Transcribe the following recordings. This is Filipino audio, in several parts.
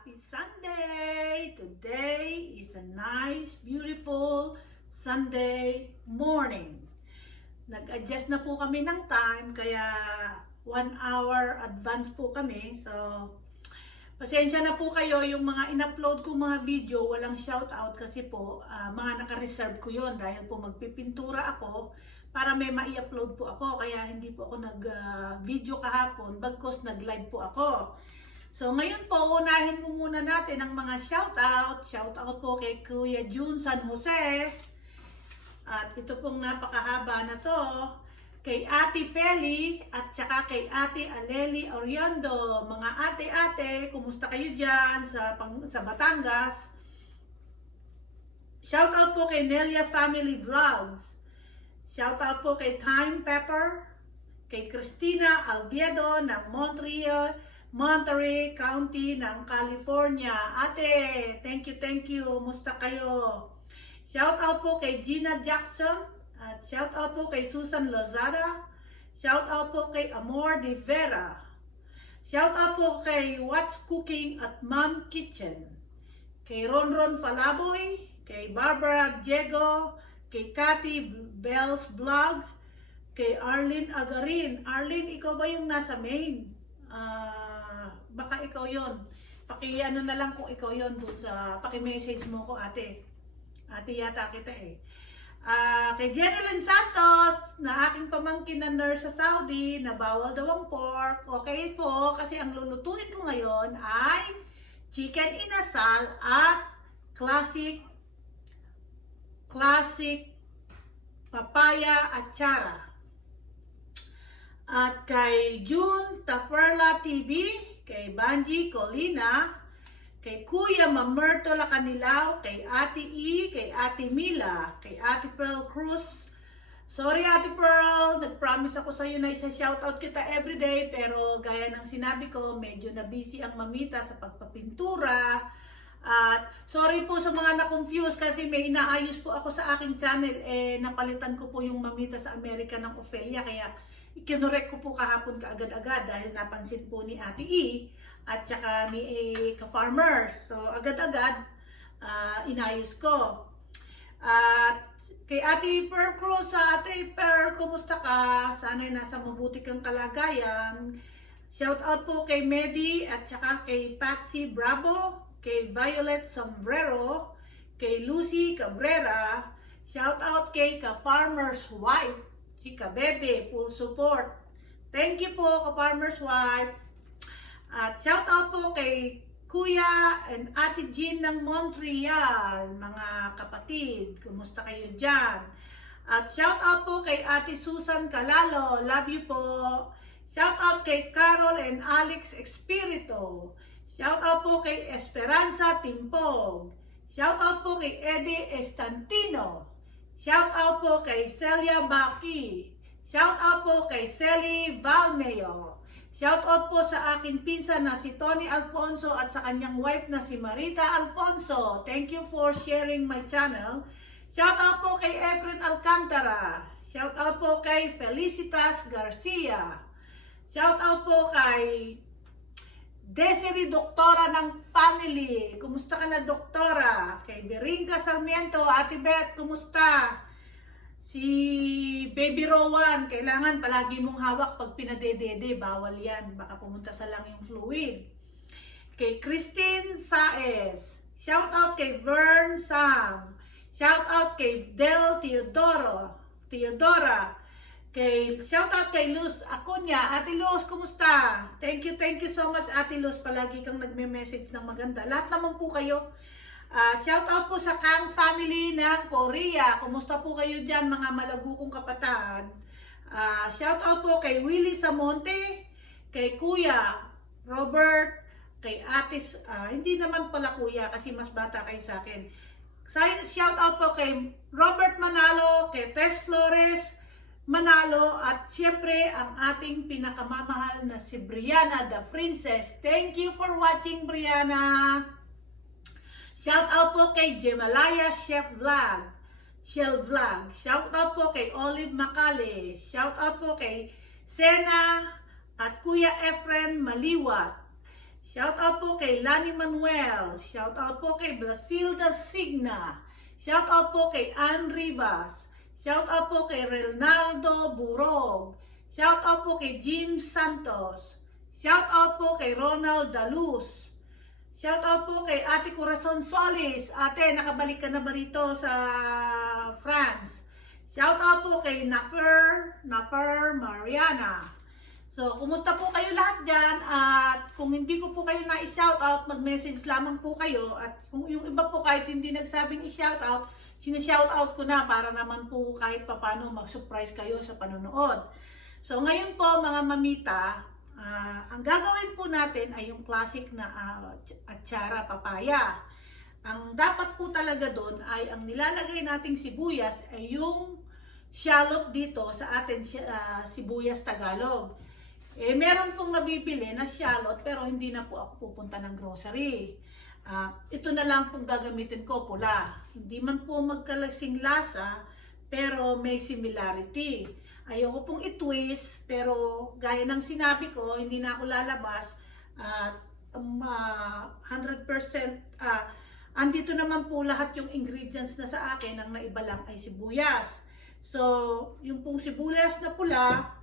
Happy Sunday! Today is a nice, beautiful Sunday morning. Nag-adjust na po kami ng time, kaya 1 hour advance po kami. So, pasensya na po kayo, yung mga in-upload ko mga video, walang shoutout kasi po, mga naka-reserve ko yon dahil po magpipintura ako para may ma-i-upload po ako. Kaya hindi po ako nag-video kahapon, bagkos nag-live po ako. So ngayon po, unahin mo muna natin ang mga shoutout. Shoutout po kay Kuya June San Jose. At ito pong napakahaba na to. Kay Ate Feli at saka kay Ate Aleli Oriando. Mga ate-ate, kumusta kayo dyan sa Batangas? Shoutout po kay Nelia Family Vlogs. Shoutout po kay Time Pepper. Kay Christina Alviedo ng Monterey County ng California. Ate, thank you. Musta kayo? Shout out po kay Gina Jackson. At shout out po kay Susan Lozada. Shout out po kay Amor de Vera. Shout out po kay What's Cooking at Mom Kitchen. Kay Ronron Falaboy. Kay Barbara Diego. Kay Cathy Bell's Vlog. Kay Arlene Agarin. Arlene, ikaw ba yung nasa Maine? Baka ikaw yon. Paki-ano na lang kung ikaw yon doon sa paki-message mo ko, ate. Ate yata kita eh. Kay Jenilyn Santos, na aking pamangkin na nurse sa Saudi, na bawal daw ang pork. Okay po, kasi ang lulutuin ko ngayon ay chicken inasal at classic papaya atsara. At kay June Taperla TV, kay Banji Colina, kay Kuya Mamerto Lacanilaw, kay Ate E, kay Ate Mila, kay Ate Pearl Cruz. Sorry Ate Pearl, nag-promise ako sa iyo na isa-shoutout kita everyday, pero gaya ng sinabi ko, medyo na busy ang mamita sa pagpapintura. At sorry po sa mga na-confuse kasi may inaayos po ako sa aking channel, napalitan ko po yung mamita sa Amerika ng Ophelia, kaya ikinorek ko po kahapon kaagad-agad dahil napansin po ni Ate E at saka ni ka-farmers. So agad-agad inayos ko. At kay Ate Per Cruz, Ate Per, kumusta ka? Sana'y nasa mabuti kang kalagayan. Shout out po kay Medi at saka kay Patsy Bravo, kay Violet Sombrero, kay Lucy Cabrera. Shout out kay ka-farmer's wife, si Kabebe, full support. Thank you po, ka-farmer's wife. At shout out po kay Kuya and Ate Jean ng Montreal, mga kapatid. Kumusta kayo dyan? At shout out po kay Ate Susan Calalo. Love you po. Shout out kay Carol and Alex Espirito. Shout out po kay Esperanza Timpog. Shout out po kay Eddie Estantino. Shout out po kay Celia Baki. Shout out po kay Celi Valmeo. Shout out po sa aking pinsan na si Tony Alfonso at sa kanyang wife na si Marita Alfonso. Thank you for sharing my channel. Shout out po kay Efren Alcantara. Shout out po kay Felicitas Garcia. Shout out po kay Desiree Doktora ng family. Kumusta ka na, Doktora? Kay Berinca Sarmiento, Ate Beth, kumusta? Si Baby Rowan, kailangan palagi mong hawak pag pinadedede. Bawal yan. Baka pumunta sa lang yung fluid. Kay Christine Saez. Shout out kay Vern Sam. Shout out kay Del Teodora. Shout out kay Luz Acuña. Ate Luz, kumusta? Thank you so much, Ate Luz. Palagi kang nagme-message ng maganda. Lahat naman po kayo. Shout out po sa Kang family ng Korea. Kumusta po kayo dyan, mga malagukong kapatid? Shout out po kay Willie Samonte, kay Kuya Robert, kay Ate, hindi naman pala Kuya kasi mas bata kayo sa akin. Shout out po kay Robert Manalo, kay Tess Flores Manalo, at siyempre ang ating pinakamamahal na si Brianna the Princess. Thank you for watching, Brianna. Shout out po kay Jemalaya Chef Vlog. Shout out po kay Olive Macale. Shout out po kay Sena at Kuya Efren Maliwat. Shout out po kay Lani Manuel. Shout out po kay Blasilda Signa. Shout out po kay Ann Rivas. Shout out po kay Renaldo Burog. Shout out po kay Jim Santos. Shout out po kay Ronald Daluz. Shout out po kay Ate Corazon Solis. Ate, nakabalik ka na ba rito sa France? Shout out po kay Nafer Mariana. So, kumusta po kayo lahat dyan? At kung hindi ko po kayo na-shoutout, mag-message lamang po kayo. At kung yung iba po kahit hindi nagsabing i-shoutout, sinishoutout ko na para naman po kahit papano mag-surprise kayo sa panonood. So, ngayon po mga mamita, ang gagawin po natin ay yung classic na atsara papaya. Ang dapat po talaga doon ay ang nilalagay nating sibuyas ay yung shallot dito sa atin sibuyas Tagalog. Meron pong nabibili na shallot pero hindi na po ako pupunta ng grocery. Ito na lang pong gagamitin ko, pula. Hindi man po magkalasing lasa pero may similarity. Ayoko pong i-twist pero gaya ng sinabi ko, hindi na ako lalabas at 100% andito naman po lahat yung ingredients na sa akin, ang naiba lang ay sibuyas. So, yung pong sibuyas na pula,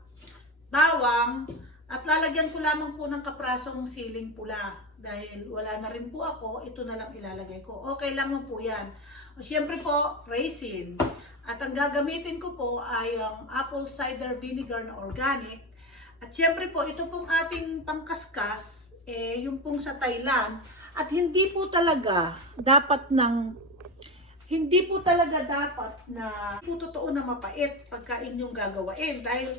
bawang, at lalagyan ko lamang po ng kaprasong siling pula. Dahil wala na rin po ako, ito na lang ilalagay ko. Okay lang po yan. Siyempre po, raisin. At ang gagamitin ko po ay ang apple cider vinegar na organic. At siyempre po, ito pong ating pangkaskas, yung pong sa Thailand. At hindi po talaga dapat hindi po totoo na mapait pagka inyong gagawain. Dahil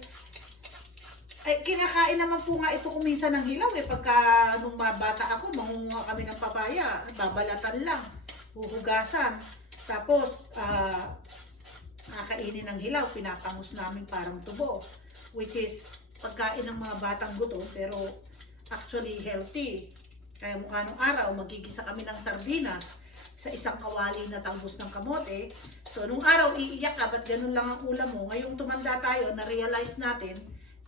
kinakain naman po nga ito kuminsan ng hilaw pagka nung bata ako, mangunguha kami ng papaya, babalatan lang, huhugasan. Tapos, kakainin ng hilaw, pinapangus namin parang tubo. Which is, pagkain ng mga batang gutom, pero actually healthy. Kaya mukha nung araw, magigisa kami ng sardinas sa isang kawali na talbos ng kamote. So, nung araw, iiyak ka, ba't ganun lang ang ulam mo? Ngayong tumanda tayo, na-realize natin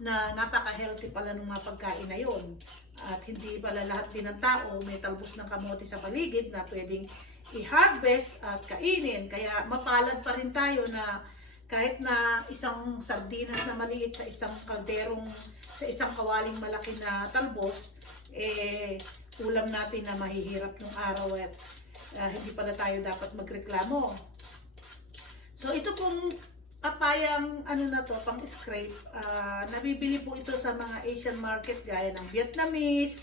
na napaka-healthy pala ng mga pagkain na yun. At hindi pala lahat din ng tao may talbos ng kamote sa paligid na pwedeng i-harvest at kainin. Kaya mapalad pa rin tayo na kahit na isang sardinas na maliit sa isang kalderong, sa isang kawaling malaki na talbos, ulam natin na mahihirap ng araw at hindi pala tayo dapat magreklamo. So ito pong papayang pang scrape, nabibili po ito sa mga Asian market gaya ng Vietnamese,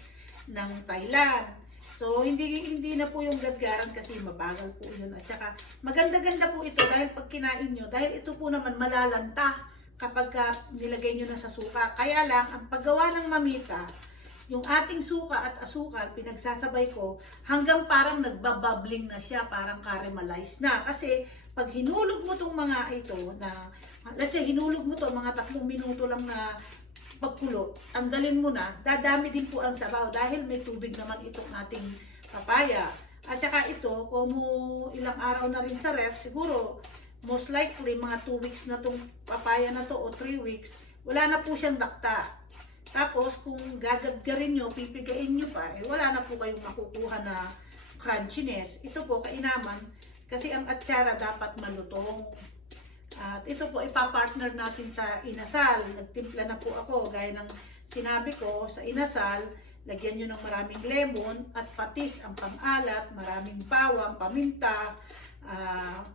ng Thailand. So hindi na po yung gadgaran kasi mabagal po yun. At saka maganda-ganda po ito dahil pag kinain nyo, dahil ito po naman malalanta kapag nilagay nyo na sa suka. Kaya lang, ang paggawa ng mamita, yung ating suka at asukal, pinagsasabay ko hanggang parang nagbababling na siya, parang caramelize na. Kasi pag hinulog mo tong mga ito, na let's say hinulog mo to mga 3 minuto lang na pagkulo, tanggalin mo na, dadami din po ang sabaw dahil may tubig naman itong ating papaya. At saka ito, kung ilang araw na rin sa ref, siguro most likely mga 2 weeks na tong papaya na to o 3 weeks, wala na po siyang dakta. Tapos, kung gagadgarin nyo, pipigain nyo pa, wala na po kayong makukuha na crunchiness. Ito po, kainaman, kasi ang atsara dapat malutong. At ito po, ipapartner natin sa inasal. Nagtimpla na po ako, gaya ng sinabi ko, sa inasal, lagyan nyo ng maraming lemon at patis ang pang-alat, maraming bawang, paminta.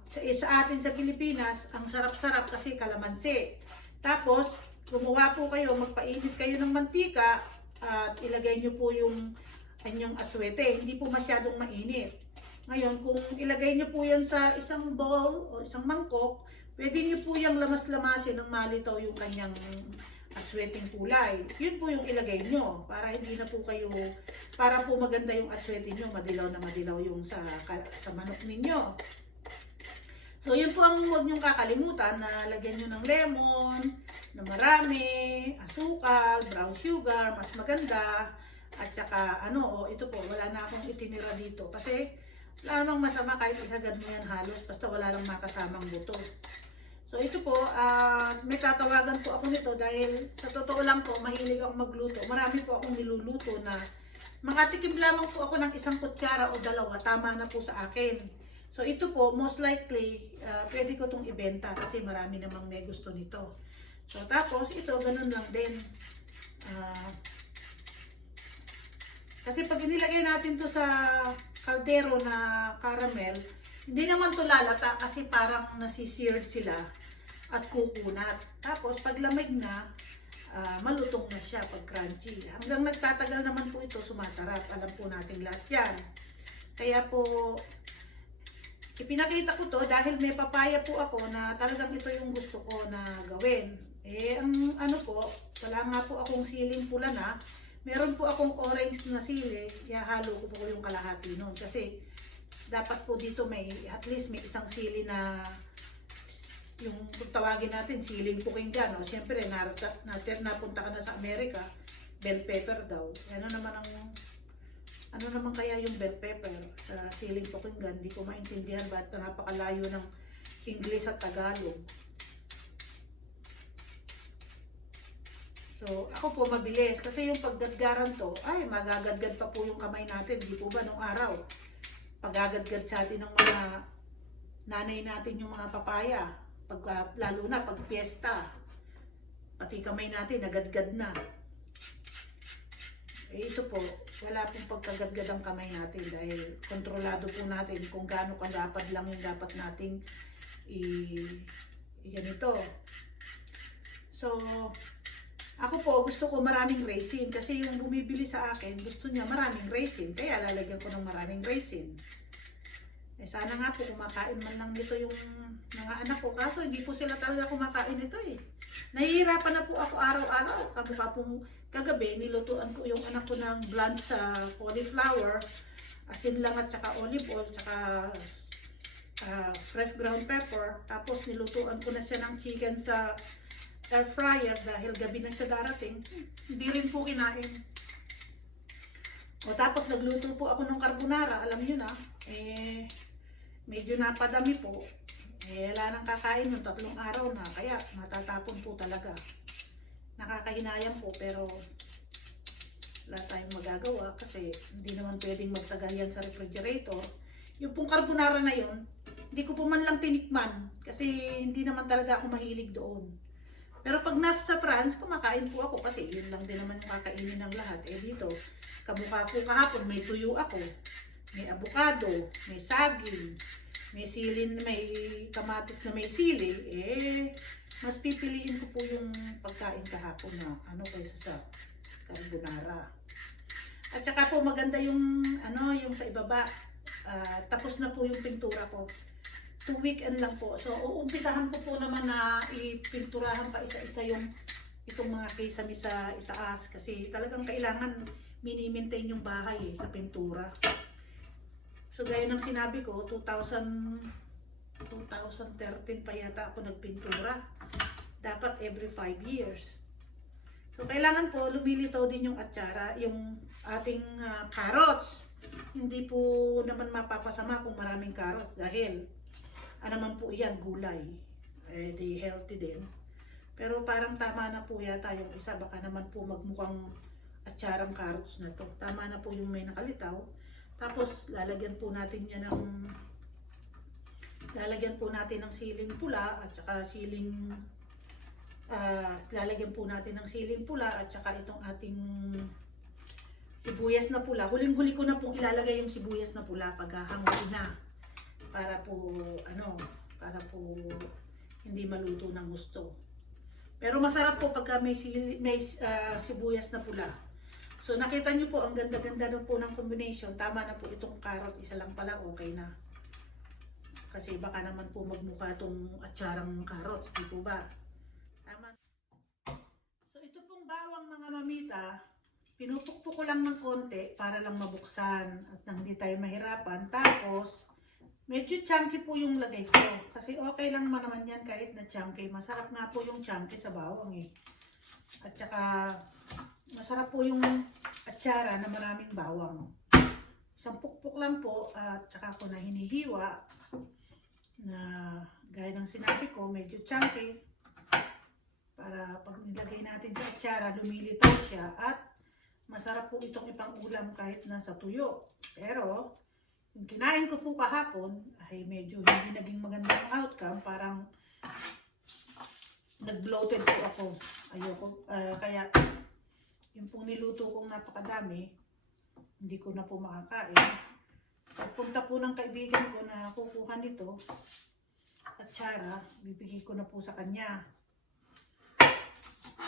Sa atin sa Pilipinas, ang sarap-sarap kasi kalamansi. Tapos, gumawa po kayo, magpainit kayo ng mantika at ilagay nyo po yung inyong aswete. Hindi po masyadong mainit. Ngayon, kung ilagay nyo po yan sa isang bowl o isang mangkok, pwede nyo po yung lamas-lamasin ng malitaw yung kanyang asweteng kulay. Yun po yung ilagay nyo para hindi na po kayo, para po maganda yung aswete nyo, madilaw na madilaw yung sa manok ninyo. So, yun po ang huwag nyong kakalimutan na lagyan nyo ng lemon, na marami, asukal, brown sugar, mas maganda. At saka, ito po, wala na akong itinira dito. Kasi, wala namang masama kahit isagad mo yan halos, basta wala lang makasamang buto. So, ito po, may tatawagan po ako nito dahil sa totoo lang po, mahilig akong magluto. Marami po akong niluluto na Makatikim lamang po ako ng 1 kutsara o 2, tama na po sa akin. So ito po, most likely, pwede ko itong ibenta kasi marami namang may gusto nito. So tapos ito, ganun lang din. Kasi pag inilagay natin to sa kaldero na caramel, hindi naman to lalata kasi parang nasiseared sila at kukunat. Tapos pag lamig na, malutong na siya pag crunchy. Hanggang nagtatagal naman po ito, sumasarap. Alam po natin lahat yan. Kaya po, ipinakita ko to dahil may papaya po ako na talagang ito yung gusto ko na gawin. Ang ano po, wala nga po akong siling pula na. Meron po akong orange na sili, ihahalo ko po yung kalahati nun. Kasi dapat po dito may, at least may isang sili na, yung tawagin natin, siling puking dyan. O, siyempre, napunta ka na sa Amerika, bell pepper daw. Ano naman kaya yung bell pepper sa siling puking dyan? Hindi ko maintindihan ba't napakalayo ng English at Tagalog. So, ako po mabilis kasi yung paggadgaran to, ay magagadgad pa po yung kamay natin, di po ba nung araw? Pagagadgad sa atin ng mga nanay natin yung mga papaya, lalo na pag piyesta, pati kamay natin nagadgad na. Ito po, wala pong pagkagadgad ang kamay natin dahil kontrolado po natin kung gaano kalapad lang yung dapat nating ganito. So, ako po, gusto ko maraming resin kasi yung bumibili sa akin, gusto niya maraming resin. Kaya lalagyan ko ng maraming resin. Sana nga po kumakain man lang nito yung mga anak ko. Kaso hindi po sila talaga kumakain nito eh. Nahihirapan na po ako araw-araw. Kamukha pong kagabi, nilutuan ko yung anak ko ng blanch sa cauliflower. Asin lang at saka olive oil, saka fresh ground pepper. Tapos nilutuan ko na siya ng chicken sa air fryer dahil gabi na siya darating, hindi rin po kinain. O tapos nagluto po ako ng carbonara, alam niyo na, medyo napadami po. Wala nang kakain ng 3 araw na, kaya matatapon po talaga. Nakakahinayang po pero wala tayong magagawa kasi hindi naman pwedeng magtagal yan sa refrigerator. Yung pong carbonara na yun, hindi ko po man lang tinikman kasi hindi naman talaga ako mahilig doon. Pero pag nasa France, kumakain po ako kasi yun lang din naman yung kakainin ng lahat. Dito, kamukha po kahapon, may tuyo ako, may avocado, may saging, may silin, may kamatis na may sili. Mas pipiliin ko po yung pagkain kahapon na kaysa sa carbonara. At saka po maganda yung yung sa ibaba. Tapos na po yung pintura ko. 2 weekend lang po. So, uumpisahan ko po naman na ipinturahan pa isa-isa itong mga kisame sa itaas. Kasi talagang kailangan mini-maintain yung bahay sa pintura. So, gaya ng sinabi ko, 2013 pa yata ako nagpintura. Dapat every 5 years. So, kailangan po lumilitaw din yung atsara, yung ating carrots. Hindi po naman mapapasama kung maraming carrots dahil naman po yan, gulay. Di healthy din. Pero parang tama na po yata yung isa. Baka naman po magmukhang atsarang carrots na to. Tama na po yung may nakalitaw. Tapos lalagyan po natin yan ng siling pula at saka lalagyan po natin ng siling pula at saka itong ating sibuyas na pula. Huling-huli ko na pong ilalagay yung sibuyas na pula pag hanguin na. Para po hindi maluto ng gusto. Pero masarap po pagka may sibuyas na pula. So nakita niyo po ang ganda-ganda po ng combination. Tama na po itong carrot, isa lang pala okay na. Kasi baka naman po magmukha itong atsarang carrots, di po ba? Tama. So ito pong bawang mga mamita, pinupukpok ko lang ng konti para lang mabuksan at hindi tayo mahirapan. Tapos medyo chunky po yung lagay ko. Kasi okay lang naman yan kahit na chunky. Masarap nga po yung chunky sa bawang eh. At saka masarap po yung atsara na maraming bawang. Isang pukpok lang po at saka ko na hinihiwa na gaya ng sinabi ko, medyo chunky. Para pag nilagay natin sa atsara, lumilitaw siya at masarap po itong ipang-ulam kahit nasa tuyo. Pero, yung kinain ko po kahapon, ay medyo hindi naging magandang outcome. Parang nag-bloated po ako. Ayoko, kaya yung pong niluto kong napakadami, hindi ko na po makakain. Pagpunta po ng kaibigan ko na kukuha nito, at Chara, bibigay ko na po sa kanya.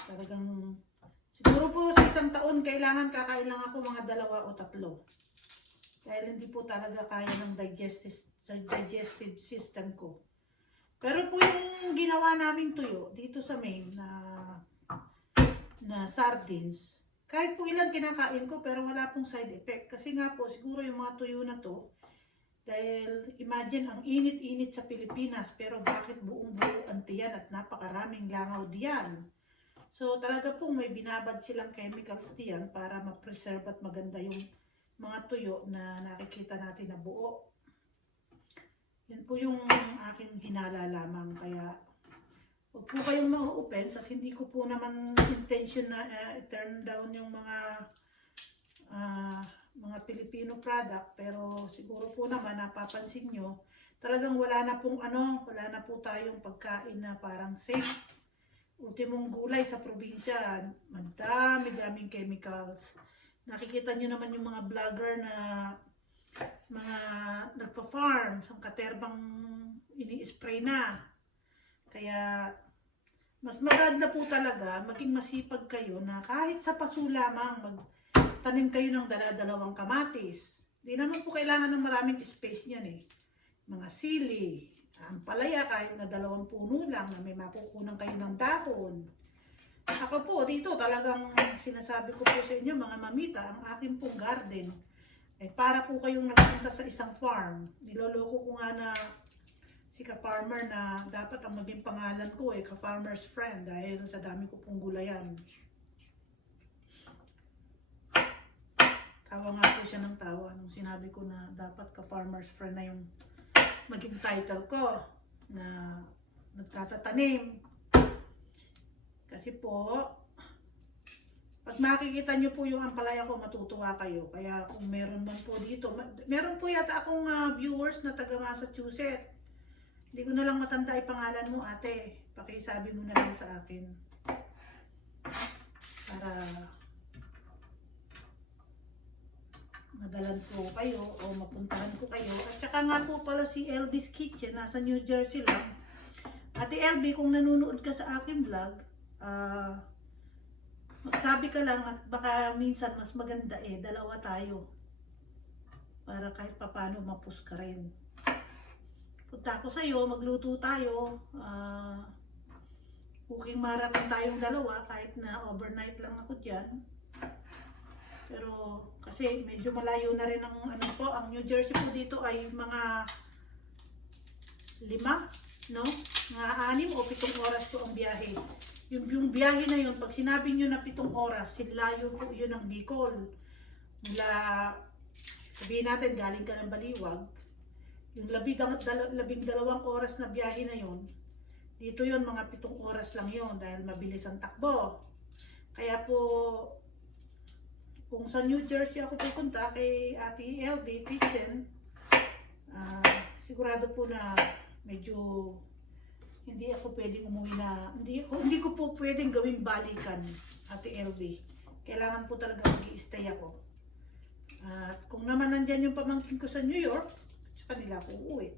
Talagang, siguro po sa isang taon, kailangan kakain lang ako mga 2 o 3. Dahil hindi po talaga kaya ng digestive system ko. Pero po yung ginawa naming tuyo dito sa Maine na sardines, kahit po ilan kinakain ko pero wala pong side effect. Kasi nga po siguro yung mga tuyo na to, dahil imagine ang init-init sa Pilipinas pero bakit buong-buo ang tiyan at napakaraming langaw diyan. So talaga po may binabad silang chemicals diyan para ma-preserve at maganda yung mga tuyo na nakikita natin na buo. Yan po yung aking hinala lamang, kaya huwag po kayong ma-offense at hindi ko po naman intention na turn down yung mga Filipino product, pero siguro po naman napapansin nyo, talagang wala na po tayong pagkain na parang safe. Ultimong gulay sa probinsya, madami-daming chemicals. Nakikita nyo naman yung mga vlogger na mga nagpa-farm, sa katerbang ini-spray na. Kaya mas maganda po talaga maging masipag kayo na kahit sa paso lamang magtanim kayo ng dalawang kamatis. Di naman po kailangan ng maraming space niyan eh. Mga sili, ampalaya kahit na 2 puno lang na may makukunan kayo ng dahon. Ako po dito talagang sinasabi ko po sa inyo mga mamita, ang akin pong garden ay para po kayong nagpunta sa isang farm. Niloloko ko nga na si ka-farmer na dapat ang maging pangalan ko ka-farmer's friend dahil sa dami ko pong gulayan. Tawa nga po siya ng tawa nung sinabi ko na dapat ka-farmer's friend na yung maging title ko na nagtatatanim. Kasi po, pag makikita nyo po yung ampalaya ko, matutuwa kayo. Kaya kung meron man po dito, meron po yata akong viewers na taga Massachusetts. Hindi ko na lang matanda ipangalan mo, ate. Pakisabi mo na lang sa akin. Para madalan ko kayo o mapuntahan ko kayo. At saka nga po pala si Elby's Kitchen, nasa New Jersey lang. Ate Elby, kung nanonood ka sa aking vlog, magsabi ka lang at baka minsan mas maganda 2 tayo. Para kahit papano mapus ka rin. Punta ako sa'yo, magluto tayo. Cooking marathon tayong 2 kahit na overnight lang ako dyan. Pero kasi medyo malayo na rin ang ang New Jersey po dito ay mga 5, no? Mga 6 o 7 oras po ang biyahe. Yung biyahe na yun, pag sinabi nyo na 7 oras, sinlayo po yun ng Bicol. Mula, sabihin natin, galing ka ng Baliwag, yung 12 oras na biyahe na yun, dito yun, mga 7 oras lang yun, dahil mabilis ang takbo. Kaya po, kung sa New Jersey ako pupunta kay Ate LB Kitchen, sigurado po na medyo hindi ako pwedeng umuwi na, hindi ko po pwedeng gawing balikan, Ate LB. Kailangan po talaga mag-i-stay ako. At kung naman nandyan yung pamangkin ko sa New York, sa kanila ako uuwi.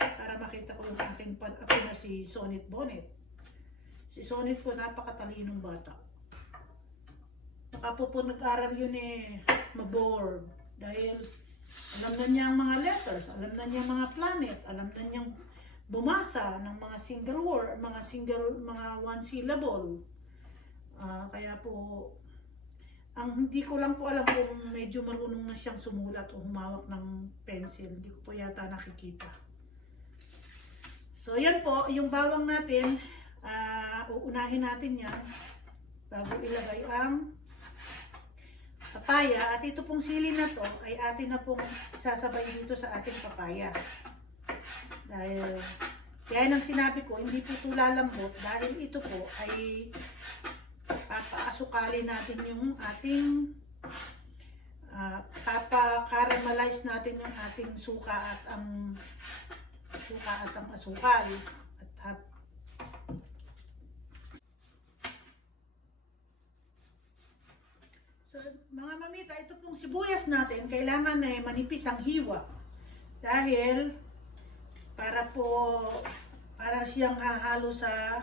Para makita ko yung aking apo na si Sonit Bonnet. Si Sonit po napakatalinong bata. Nakapo po nag-aral yun maboard. Dahil alam na niya ang mga letters, alam na niya ang mga planet, alam na niyang bumasa ng mga single word, mga one syllable. Kaya po, ang hindi ko lang po alam kung medyo marunong na siyang sumulat o humawak ng pencil. Hindi ko po yata nakikita. So yan po, yung bawang natin, uunahin natin yan bago ilagay ang papaya. At ito pong sili na to ay atin na pong isasabay dito sa ating papaya. Dahil, kaya nang sinabi ko, hindi po ito lalambot dahil ito po ay paasukalin natin yung ating papa-caramelize natin yung ating suka at ang asukal. So, mga mamita, ito pong sibuyas natin, kailangan na manipis ang hiwa. Dahil, para siyang hahalo sa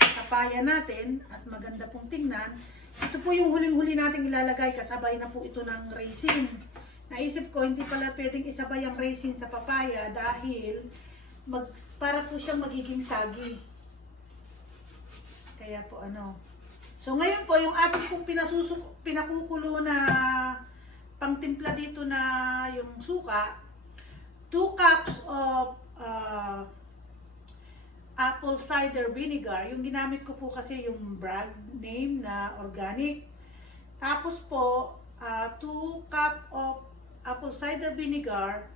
papaya natin at maganda pong tingnan. Ito po yung huling-huli nating ilalagay, kasabay na po ito ng raisin. Naisip ko, hindi pala pwedeng isabay ang raisin sa papaya dahil para po siyang magiging sagi. Kaya po So ngayon po, yung ating pong pinakukulo na pangtimpla dito na yung suka, 2 cups of apple cider vinegar. Yung ginamit ko po kasi yung brand name na organic. Tapos po, 2 cup of apple cider vinegar,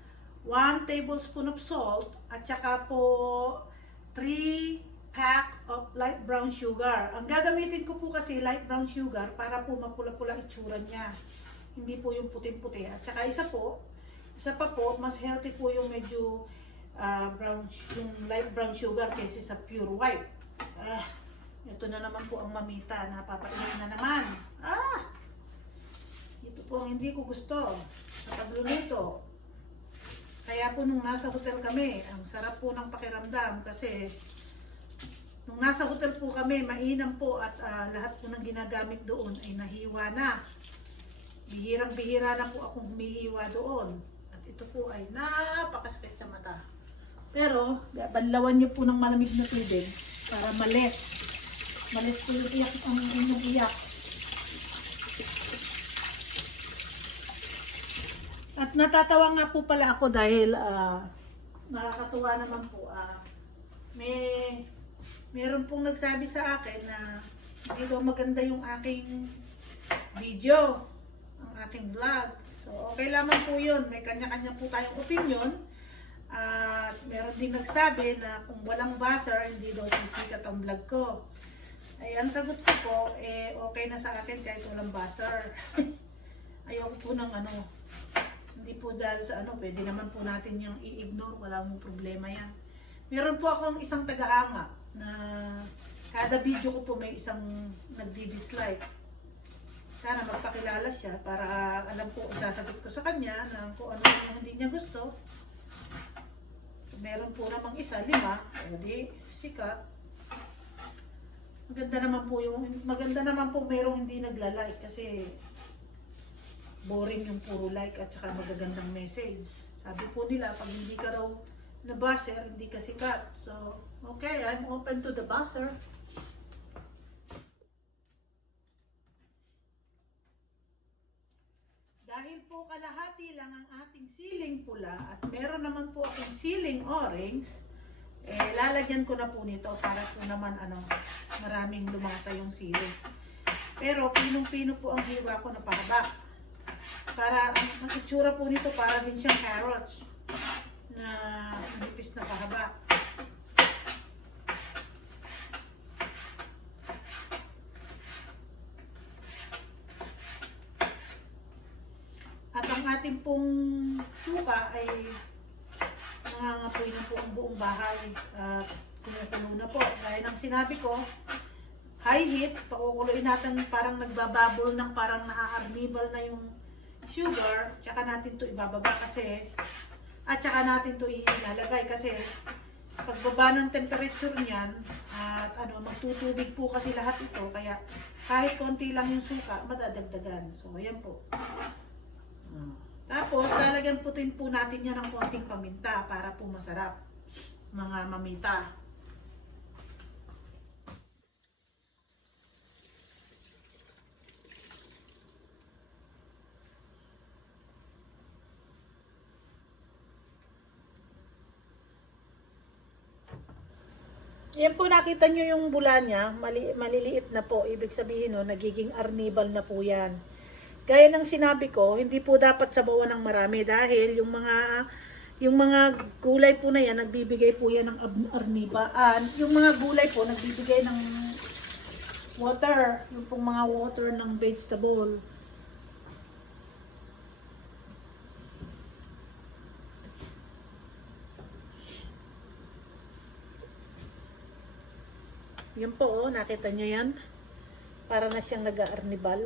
1 tablespoon of salt, at saka po 3 pack of light brown sugar. Ang gagamitin ko po kasi light brown sugar para po mapula-pula itsura niya. Hindi po yung puting-puti. At saka isa pa po, mas healthy po yung medyo yung light brown sugar kaysa sa pure white. Ito na naman po ang mamita. Napapainin na naman. Ito po ang hindi ko gusto sa pagluluto. Kaya po nung nasa hotel kami, ang sarap po ng pakiramdam kasi nung nasa hotel po kami, mainam po at lahat po ng ginagamit doon ay nahiwa na. Bihirang-bihira na po akong humihiwa doon. At ito po ay napakasakit sa mata. Pero, banlawan nyo po ng malamig na tubig para malis. Malis po yung iyak ang inyong iyak. At natatawa nga po pala ako dahil nakakatuwa naman po. Meron pong nagsabi sa akin na hindi daw maganda yung aking video, ang aking vlog. So, okay lamang po yun. May kanya-kanya po tayong opinion. At meron din nagsabi na kung walang buzzer, hindi daw sisikat ang vlog ko. Ay, ang sagot ko po, okay na sa akin kahit walang buzzer. Ayoko po ng hindi po dahil sa pwede naman po natin yung i-ignore, wala mong problema yan. Meron po akong isang tagahanga na kada video ko po may isang nagdi-dislike. Sana magpakilala siya para alam ko, isasagot ko sa kanya na kung ano yung hindi niya gusto. Meron po namang isa, 5, o di sikat. Maganda naman po merong hindi nagla-like kasi boring yung puro like at saka magagandang message. Sabi po nila, pag hindi ka raw na buzzer, hindi ka sikat. So, okay, I'm open to the buzzer. Dahil po kalahati lang ang ating siling pula at meron naman po akong siling orange, lalagyan ko na po nito para po naman maraming lumasa yung sili. Pero pinong-pino po ang hiwa ko na pahaba. Para ang itsura po nito para din siyang carrots na nipis na pahaba. At ang ating pong suka ay nangangapoy na po ang buong bahay at kumukulo na po. Gaya ng sinabi ko, high heat, pakukuloyin natin parang nagbababol ng parang naaarnibal na yung sugar, tsaka natin to ibababa kasi at tsaka natin to ilalagay kasi pagbaba ng temperature niyan at magtutubig po kasi lahat ito kaya kahit konti lang yung suka madadagdagan. So ayan po. Tapos lalagyan po natin yan ng konting paminta para po masarap mga mamita. Yan po, nakita nyo yung bula niya, maliliit na po. Ibig sabihin nagiging arnibal na po yan. Gaya ng sinabi ko, hindi po dapat sabawan ng marami dahil yung mga gulay po na yan, nagbibigay po yan ng arnibaan. Yung mga gulay po, nagbibigay ng water, yung pong mga water ng vegetable. Yun po, oh, nakita nyo yan? Para na siyang nag-aarnibal.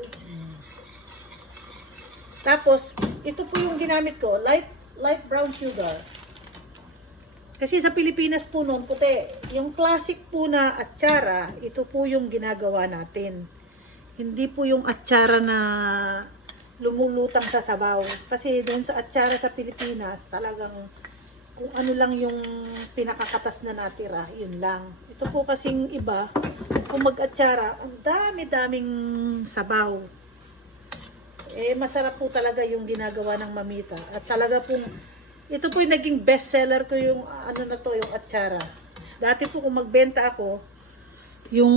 Tapos, ito po yung ginamit ko, light brown sugar. Kasi sa Pilipinas po noon, puti. Yung classic po na atsara, ito po yung ginagawa natin. Hindi po yung atsara na lumulutang sa sabaw. Kasi doon sa atsara sa Pilipinas, talagang kung ano lang yung pinakakatas na natira, yun lang. Ito po kasing iba, kung mag-atsara, ang dami-daming sabaw. Eh, masarap po talaga yung ginagawa ng mamita. At talaga pong, ito po yung naging bestseller ko yung, ano na to, yung atsara. Dati po kung magbenta ako, yung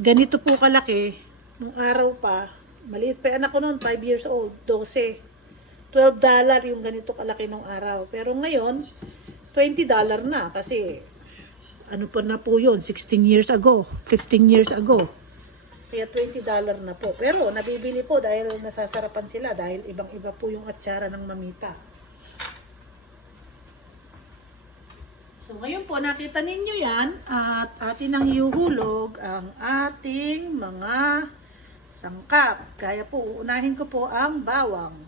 ganito po kalaki, nung araw pa, maliit pa anak ko noon, 5 years old, 12. $12 yung ganito kalaki nung araw. Pero ngayon, $20 na kasi ano pa na po yun, 16 years ago, 15 years ago. Kaya $20 na po. Pero nabibili po dahil nasasarapan sila dahil ibang-iba po yung atsara ng mamita. So ngayon po nakita ninyo yan at atin ang ihuhulog ang ating mga sangkap. Kaya po uunahin ko po ang bawang.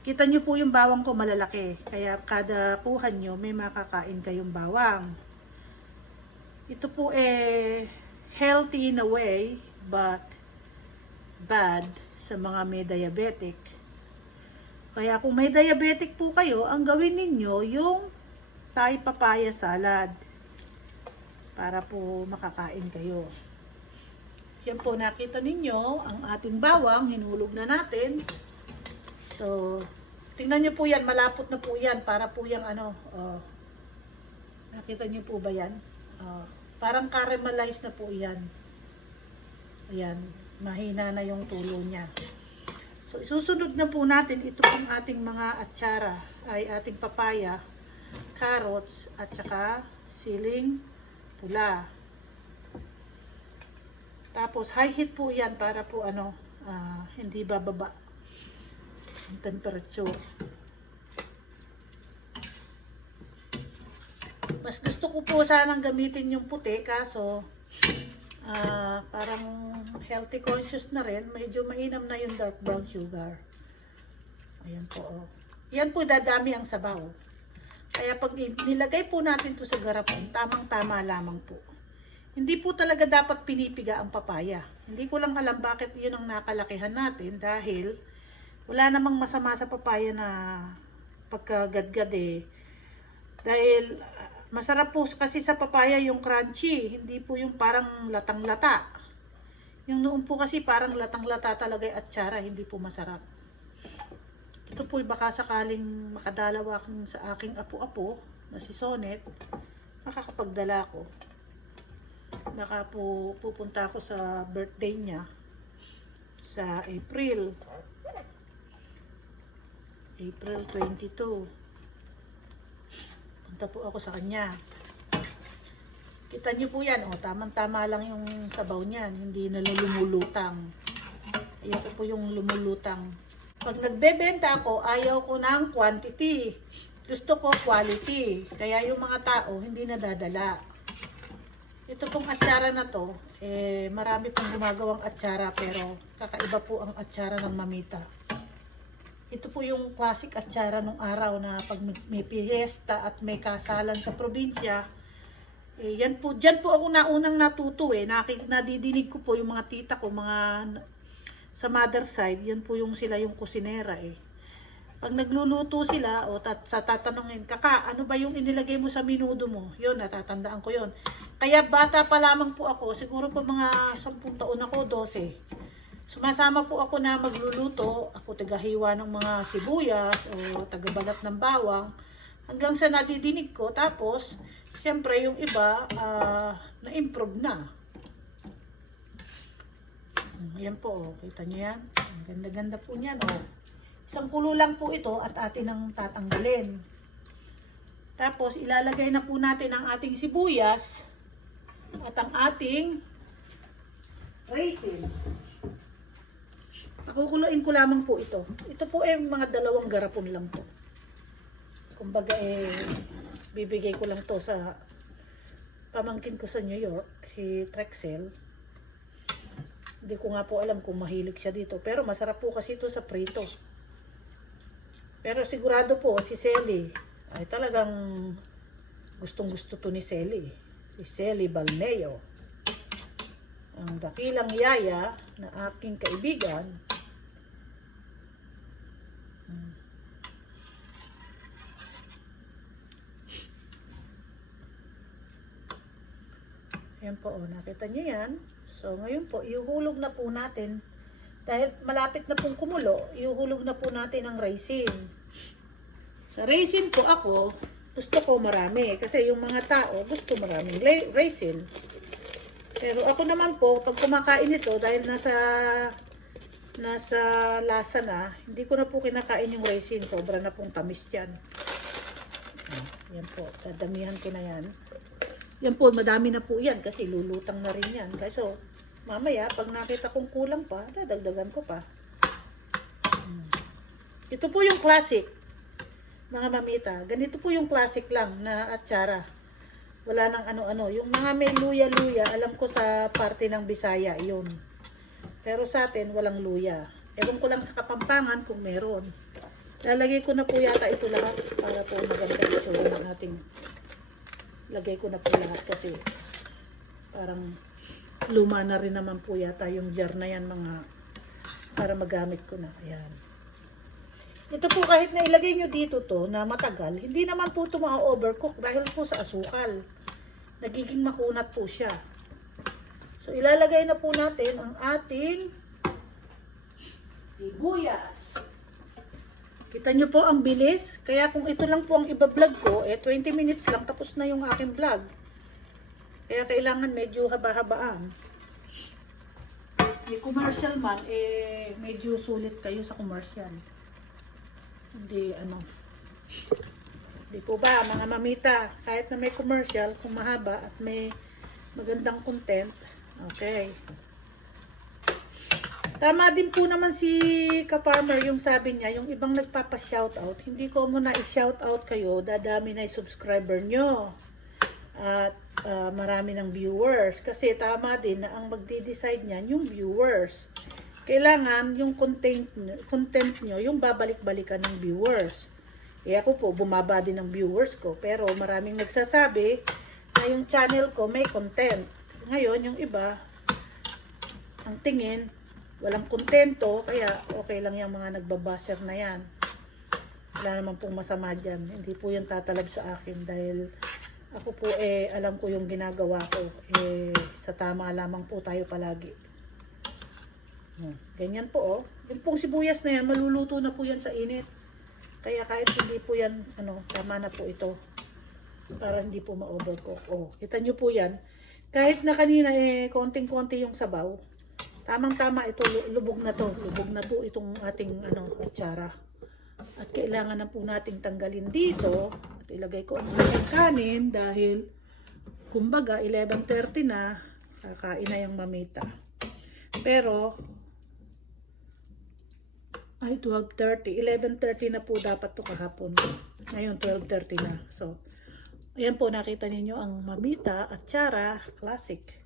Kita nyo po yung bawang ko malalaki. Kaya kada kuhan nyo, may makakain kayong bawang. Ito po healthy in a way, but bad sa mga may diabetic. Kaya kung may diabetic po kayo, ang gawin ninyo yung Thai papaya salad. Para po makakain kayo. Yan po nakita ninyo, ang ating bawang, hinulog na natin. So, tingnan nyo po yan, malapot na po yan, para po yung ano, nakita nyo po ba yan? Parang caramelize na po yan. Ayan, mahina na yung tulo niya. So, susunod na po natin, ito pong ating mga atsara, ay ating papaya, carrots, at saka siling pula. Tapos, high heat po yan, para po ano, hindi bababa temperature. Mas gusto ko po sanang gamitin yung puti kaso parang healthy conscious na rin, medyo mainam na yung dark brown sugar. Ayan po, oh. Yan po dadami ang sabaw. Kaya pag nilagay po natin to sa garapon, tamang tama lamang po. Hindi po talaga dapat pinipiga ang papaya. Hindi ko lang alam bakit yun ang nakalakihan natin dahil wala namang masama sa papaya na pagkagadgad eh. Dahil masarap po kasi sa papaya yung crunchy, hindi po yung parang latang-lata. Yung noon po kasi parang latang-lata talaga yung atsara, hindi po masarap. Ito po baka sakaling makadalaw sa aking apo-apo na si Sonet, makakapagdala ko. Baka po pupunta ako sa birthday niya sa April 22. Punta po ako sa kanya. Kita niyo po yan, oh, tamang-tama lang yung sabaw niyan, hindi na lumulutang. Ayoko po yung lumulutang. Pag nagbebenta ako, ayaw ko ng quantity. Gusto ko quality. Kaya yung mga tao, hindi nadadala. Ito pong atsara na to, marami pong gumagawang atsara pero kakaiba po ang atsara ng mamita. Ito po yung classic atsara nung araw na pag may piyesta at may kasalan sa probinsya. Yan po, dyan po ako naunang natuto nadidinig ko po yung mga tita ko, mga sa mother side, yan po yung sila yung kusinera Pag nagluluto sila, sa tatanungin, kaka, ano ba yung inilagay mo sa minudo mo? Yun, natatandaan ko yun. Kaya bata pa lamang po ako, siguro po mga 10 taon ako, 12. Sumasama po ako na magluluto, ako tagahiwa ng mga sibuyas o tagabalat ng bawang hanggang sa nadidinig ko. Tapos, siyempre yung iba na-improve na. Yan po, kita nyo yan. Ang ganda-ganda po niyan. Isang kulo lang po ito at atin ang tatanggalin. Tapos, ilalagay na po natin ang ating sibuyas at ang ating raisin. Pakukuluin ko lamang po ito. Ito po ay mga 2 garapon lang to. Kumbaga bibigay ko lang to sa pamangkin ko sa New York, si Trexel. Hindi ko nga po alam kung mahilig siya dito. Pero masarap po kasi ito sa prito. Pero sigurado po si Selly ay talagang gustong gusto to ni Selly. Si Selly Balneo. Ang dakilang yaya na aking kaibigan. Yan po, nakita nyo yan. So, ngayon po, ihuhulog na po natin. Dahil malapit na pong kumulo, ihuhulog na po natin ang raisin. Sa raisin po ako, gusto ko marami. Kasi yung mga tao, gusto maraming raisin. Pero ako naman po, pag kumakain ito, dahil nasa lasa na, hindi ko na po kinakain yung raisin. Sobra na pong tamis yan. Yan po, dadamihan ko na yan. Yan po, madami na po yan kasi lulutang na rin yan. So, mamaya, pag nakita kong kulang pa, dadagdagan ko pa. Ito po yung classic, mga mamita. Ganito po yung classic lang na atsara. Wala nang ano-ano. Yung mga may luya-luya, alam ko sa parte ng Bisaya, yun. Pero sa atin, walang luya. Ewan ko lang sa Kapampangan kung meron. Lalagay ko na po yata ito lahat para po maganda ito ng ating... Lagay ko na po lahat kasi parang luma na rin naman po yata yung jar na yan mga para magamit ko na. Ayan. Ito po kahit na ilagay nyo dito to na matagal, hindi naman po ito ma-overcook dahil po sa asukal. Nagiging makunat po siya. So ilalagay na po natin ang ating sibuyas. Kita nyo po ang bilis. Kaya kung ito lang po ang iba-vlog ko, 20 minutes lang tapos na yung aking vlog. Kaya kailangan medyo haba-habaan. May commercial man, medyo sulit kayo sa commercial. Hindi, Hindi po ba, mga mamita, kahit na may commercial, kung mahaba at may magandang content, okay. Tama din po naman si Ka-Farmer yung sabi niya, yung ibang nagpapa-shoutout, hindi ko muna i-shoutout kayo, dadami na yung subscriber nyo. At marami ng viewers. Kasi tama din na ang magde-decide niyan yung viewers. Kailangan yung content nyo, yung babalik-balikan ng viewers. Ako po, bumaba din ng viewers ko. Pero maraming nagsasabi na yung channel ko may content. Ngayon, yung iba, ang tingin, walang kontento, kaya okay lang yung mga nagbabaser na yan. Wala naman pong masama dyan. Hindi po yan tatalab sa akin dahil ako po alam ko yung ginagawa ko. Sa tama lamang po tayo palagi. Ganyan po Yung pong sibuyas na yan, maluluto na po yan sa init. Kaya kahit hindi po yan, tama na po ito. Para hindi po ma-overcook. Kita nyo po yan. Kahit na kanina konting-konti yung sabaw. Tamang-tama ito, lubog na to. Lubog na po itong ating atsara. At kailangan na po nating tanggalin dito. At ilagay ko ang ating kanin dahil kumbaga 11:30 na, kakain na yung mamita. Pero ay 12:30, 11:30 na po dapat to kahapon. Ngayon 12:30 na. So, ayan po nakita ninyo ang mamita atsara classic.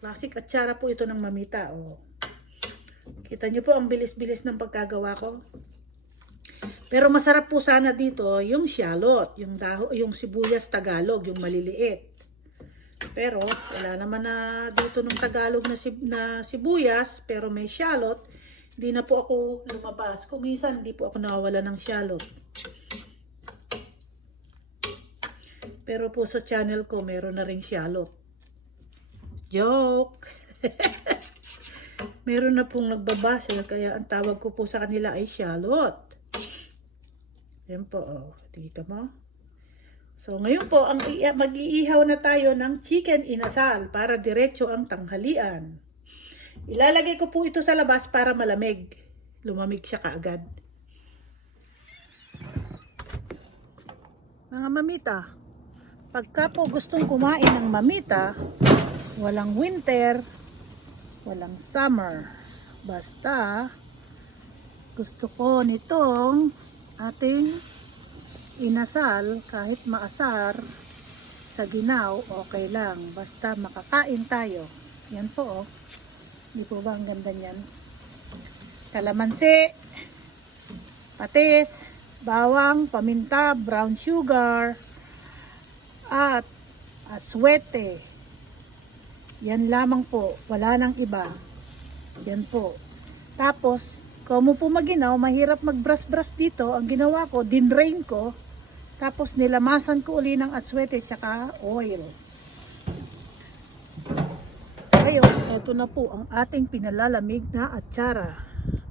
Classic atsara po ito ng mamita. Kita nyo po ang bilis-bilis ng pagkagawa ko. Pero masarap po sana dito yung shallot, yung sibuyas Tagalog, yung maliliit. Pero wala naman na dito ng Tagalog na sibuyas, pero may shallot. Hindi na po ako lumabas. Kung minsan, hindi po ako nawawala ng shallot. Pero po sa channel ko, meron na ring shallot. Joke! Meron na pong nagbabasa, kaya ang tawag ko po sa kanila ay shallot. Yan po, dito mo. So, ngayon po, mag-iihaw na tayo ng chicken inasal para diretso ang tanghalian. Ilalagay ko po ito sa labas para malamig. Lumamig siya kaagad. Mga mamita, pagka po gustong kumain ng mamita, walang winter, walang summer. Basta gusto ko nitong ating inasal, kahit maasar sa ginaw, okay lang. Basta makakain tayo. Yan po, oh. Di po ba ang ganda niyan? Kalamansi, patis, bawang, paminta, brown sugar, at aswete. Yan lamang po. Wala nang iba. Yan po. Tapos, kung mo po maginaw, mahirap mag-brush-brush dito. Ang ginawa ko, dinrain ko. Tapos nilamasan ko uli ng aswete tsaka oil. Ngayon, ito na po ang ating pinalalamig na atsara.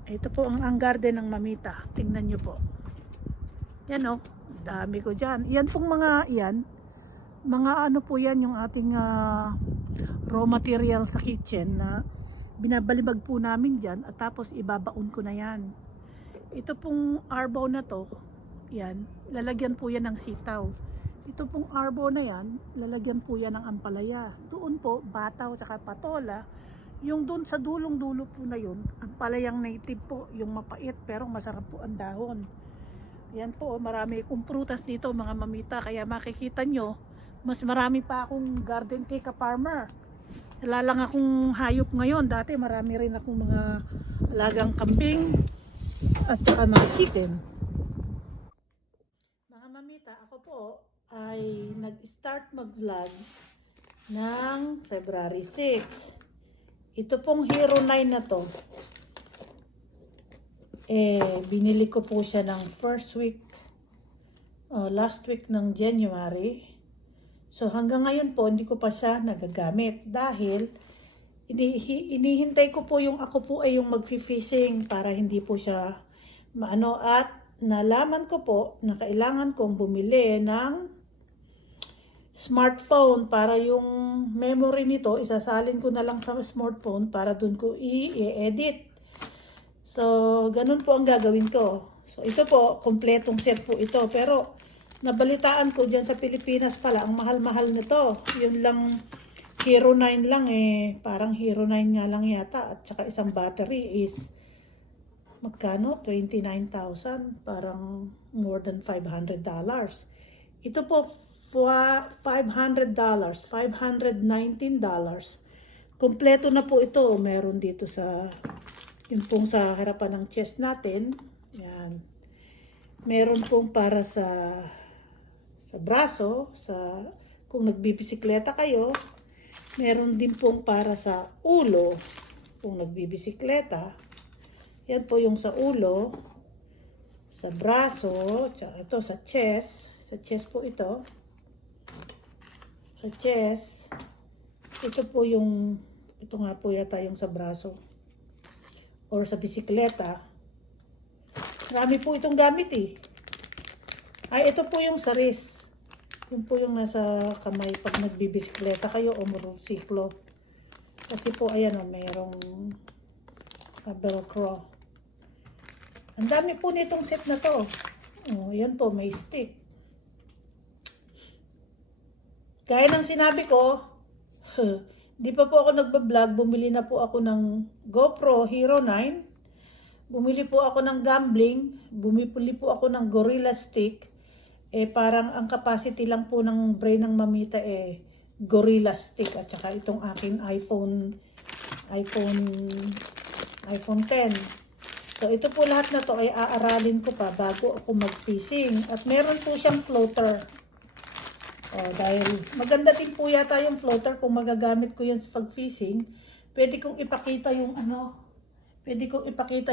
Ito po ang garden ng mamita. Tingnan nyo po. Yan o. Dami ko dyan. Yan pong mga yan. Mga ano po yan yung ating raw material sa kitchen na binabalibag po namin dyan at tapos ibabaon ko na yan. Ito pong arbaw na to, yan, lalagyan po yan ng sitaw. Ito pong arbaw na yan, lalagyan po yan ng ampalaya. Doon po, bataw at patola. Yung doon sa dulong-dulo po na yun, ampalayang native po, yung mapait pero masarap po ang dahon. Yan po, marami kong prutas dito mga mamita, kaya makikita nyo, mas marami pa akong garden cake farmer. Wala lang akong hayop ngayon. Dati marami rin akong mga alagang kambing at saka mga chicken. Mga mamita, ako po ay nag-start mag-vlog ng February 6. Ito pong Hero 9 na to. Binili ko po siya ng last week ng January. So hanggang ngayon po hindi ko pa siya nagagamit dahil inihintay ko po yung ako po ay yung magfi-fishing para hindi po siya maano, at nalaman ko po na kailangan kong bumili ng smartphone para yung memory nito isasalin ko na lang sa smartphone para dun ko i-edit. So ganun po ang gagawin ko. So ito po, kompletong set po ito, pero nabalitaan ko dyan sa Pilipinas pala, ang mahal-mahal nito. Yun lang, Hero 9 lang parang Hero 9 nga lang yata. At saka isang battery is, magkano? 29,000. Parang more than $500. Ito po, $500. $519. Kompleto na po ito. Meron dito sa, yun pong sa harapan ng chest natin. Yan. Meron pong para sa braso, kung nagbibisikleta kayo. Meron din pong para sa ulo, kung nagbibisikleta. Yan po yung sa ulo, sa braso, ito sa chest. Sa chest po ito. Sa chest. Ito po yung, ito nga po yata yung sa braso. Or sa bisikleta. Marami po itong gamit Ay, ito po yung sa wrist. Yun po yung nasa kamay pag nagbibisikleta kayo o motorsiklo. Kasi po, ayan o, mayroong velcro. Ang dami po nitong set na to. O, yan po, may stick. Gaya ng sinabi ko, di pa po ako nagbablog, bumili na po ako ng GoPro Hero 9. Bumili po ako ng gambling. Bumili po ako ng Gorilla Stick. Parang ang capacity lang po ng brain ng mamita Gorilla Stick at saka itong aking iPhone 10. So ito po lahat na to ay aaralin ko pa bago ako mag-fishing. At meron po siyang floater. Dahil maganda din po yata yung floater kung magagamit ko yan sa pag-fishing. Pwede kong ipakita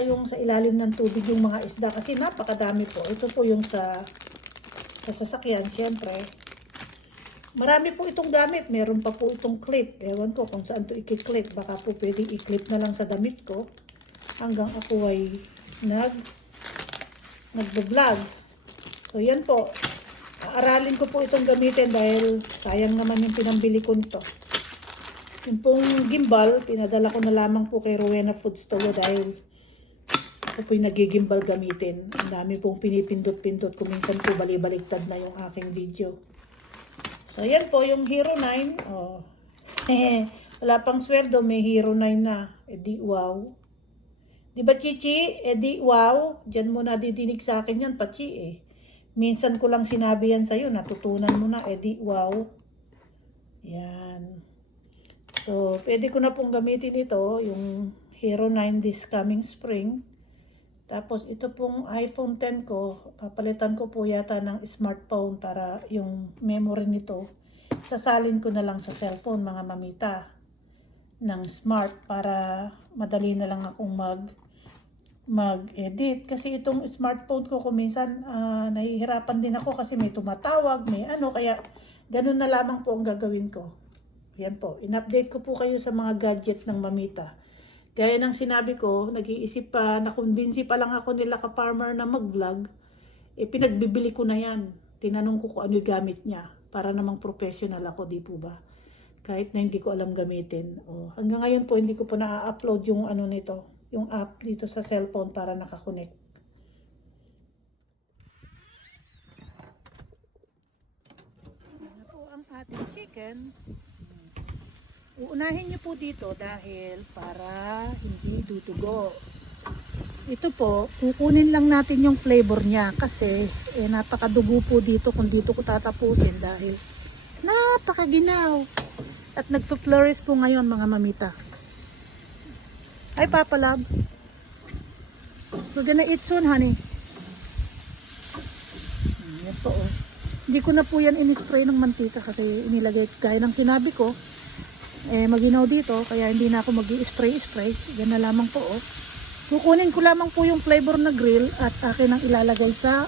yung sa ilalim ng tubig yung mga isda kasi napakadami po. Ito po yung sa sasakyan, siyempre. Marami po itong gamit. Meron pa po itong clip. Ewan ko kung saan to i-clip. Baka po pwedeng i-clip na lang sa damit ko hanggang ako ay nag-vlog. So yan po. Aaralin ko po itong gamitin dahil sayang naman yung pinambili ko nito. Yung pong gimbal, pinadala ko na lamang po kay Rowena Foods Tolo dahil ako po yung nagigimbal gamitin. Ang dami pong pinipindot-pindot. Kung minsan po balibaliktad na yung aking video. So, yan po yung Hero 9. Wala pang sweldo, may Hero 9 na. E di wow. Di ba, Chichi? E di wow. Diyan mo na didinig sa akin yan, Pachi eh. Minsan ko lang sinabi yan sa'yo, natutunan mo na. E di wow. Yan. So, pwede ko na pong gamitin ito, yung Hero 9 this coming spring. Tapos, ito pong iPhone 10 ko, papalitan ko po yata ng smartphone para yung memory nito, sasalin ko na lang sa cellphone, mga mamita, ng smart para madali na lang akong mag-edit. Kasi itong smartphone ko kuminsan nahihirapan din ako kasi may tumatawag, may ano, kaya ganun na lamang po ang gagawin ko. Yan po, in-update ko po kayo sa mga gadget ng mamita. Gaya ng sinabi ko, nag-iisip pa, nakumbinsi pa lang ako nila ka-farmer na mag-vlog, pinagbibili ko na yan. Tinanong ko kung ano yung gamit niya, para namang professional ako, di po ba? Kahit na hindi ko alam gamitin. Hanggang ngayon po, hindi ko pa na-upload yung ano nito, yung app dito sa cellphone para nakakonect. Ano po ang ating chicken. Uunahin niyo po dito dahil para hindi dutugo. Ito po, kukunin lang natin yung flavor niya kasi napakadugo po dito kung dito ko tatapusin dahil napakaginaw. At nagpo-flourish po ngayon mga mamita. Hi Papa Love. We're gonna eat soon, honey. Yan po oh. Hindi ko na po yan in-spray ng mantika kasi inilagay gaya ng sinabi ko. Maginaw dito kaya hindi na ako mag-i-spray. Yan na lamang po oh. Kukunin ko lamang po yung flavor na grill at akin ang ilalagay sa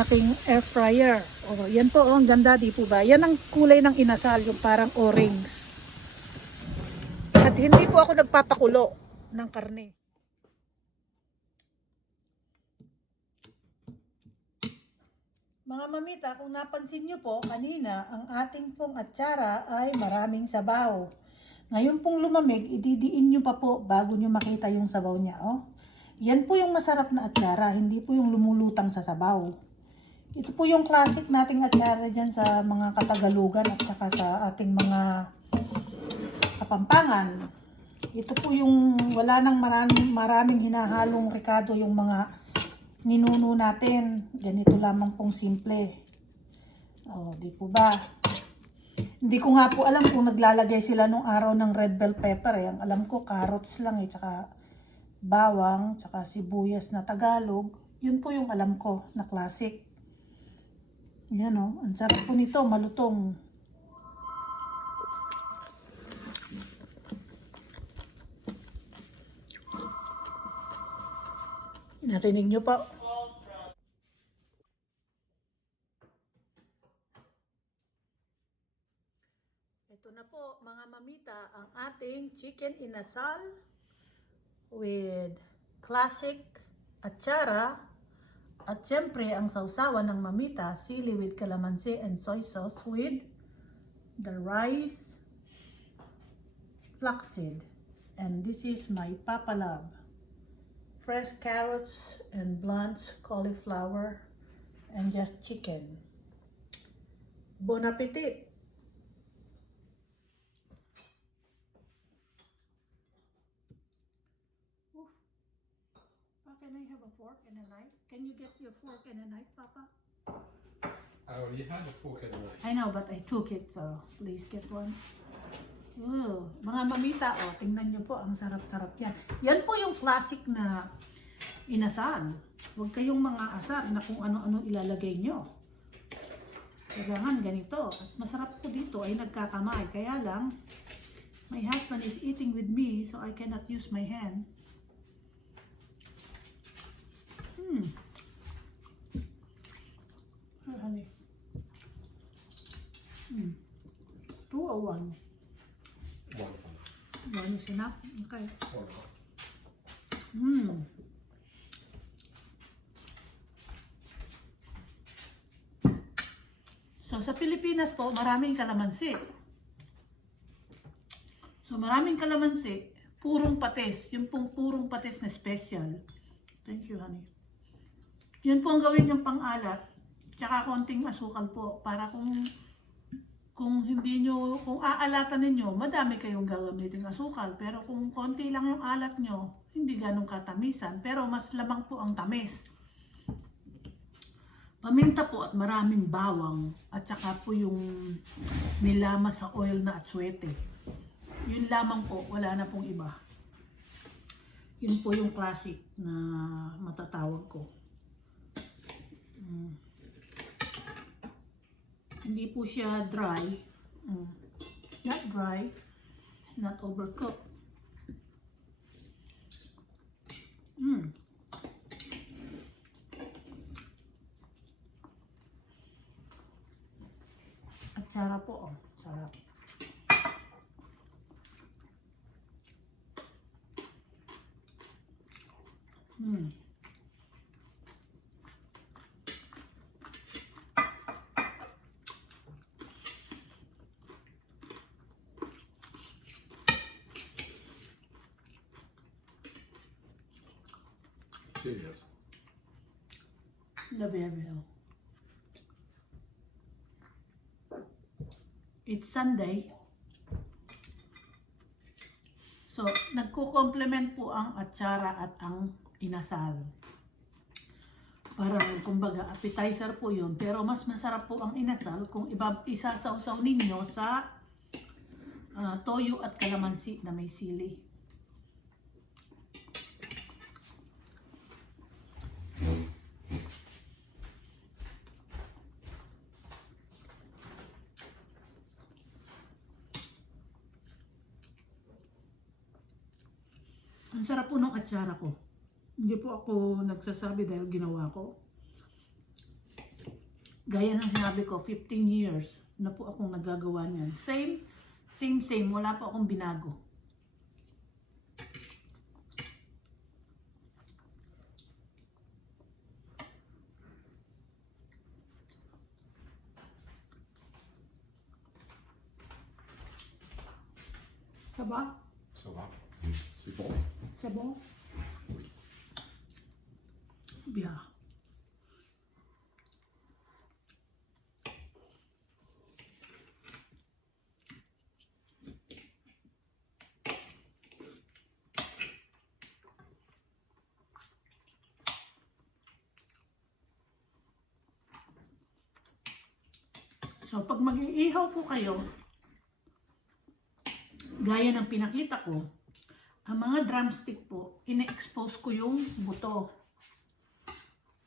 aking air fryer. Yan po oh, ang ganda di po ba? Yan ang kulay ng inasal, yung parang orange. At hindi po ako nagpapakulo ng karne. Mga mamita, kung napansin nyo po, kanina, ang ating pong atsara ay maraming sabaw. Ngayon pong lumamig, ididiin nyo pa po bago nyo makita yung sabaw niya. Oh. Yan po yung masarap na atsara, hindi po yung lumulutang sa sabaw. Ito po yung classic nating atsara dyan sa mga Katagalugan at saka sa ating mga Kapampangan. Ito po yung wala nang maraming hinahalong rekado yung mga ninuno natin. Ganito lamang pong simple. Di po ba? Hindi ko nga po alam kung naglalagay sila nung araw ng red bell pepper. Ang alam ko carrots lang tsaka bawang, tsaka sibuyas na Tagalog. Yun po yung alam ko na classic. Yan o. Ang sarap po nito, malutong. Narinig nyo pa? Ito na po mga mamita ang ating chicken inasal with classic atsara at syempre ang sausawan ng mamita, sili with calamansi and soy sauce with the rice flaxseed. And this is my Papa Love. Fresh carrots and blanched cauliflower and just chicken. Bon appetit! Can I have a fork and a knife? Can you get your fork and a knife, Papa? I already had a fork and a knife. I know, but I took it, so please get one. Ooh, mga mamita, tingnan nyo po, ang sarap-sarap yan. Yan po yung classic na inasal. Huwag kayong mga asar na kung ano-ano ilalagay nyo. Kailangan ganito. At masarap po dito ay nagkakamay. Kaya lang, my husband is eating with me, so I cannot use my hand. Honey. 2 or 1? One is enough? Okay. So, sa Pilipinas po, maraming kalamansi. So, maraming kalamansi, purong patis. Yung pong purong patis na special. Thank you, honey. Yun po ang gawin yung pang-alat. Tsaka konting asukal po. Para kung aalatan ninyo, madami kayong gagamitin asukal. Pero kung konti lang yung alat nyo, hindi ganun katamisan. Pero mas lamang po ang tamis. Paminta po at maraming bawang. At saka po yung nilamas sa oil na atsuete. Yun lamang po, wala na pong iba. Yun po yung classic na matatawag ko. Hindi po siya dry. It's not dry. It's not overcooked. At sarap po. Oh. Sarap. Cheers. Love you. It's Sunday. So, nagko-complement po ang atsara at ang inasal. Parang, kumbaga, appetizer po yun. Pero mas masarap po ang inasal kung isasawsaw ninyo sa toyo at kalamansi na may sili. Ang sarap po ng atsara ko. Hindi po ako nagsasabi dahil ginawa ko. Gaya ng sinabi ko, 15 years na po akong nagagawa niyan. Same. Wala po akong binago. Ça va? Ça va. C'est bon. C'est bon? Oui. Bien. So, pag mag-iihaw po kayo, gaya ng pinakita ko, ang mga drumstick po, ine-expose ko yung buto.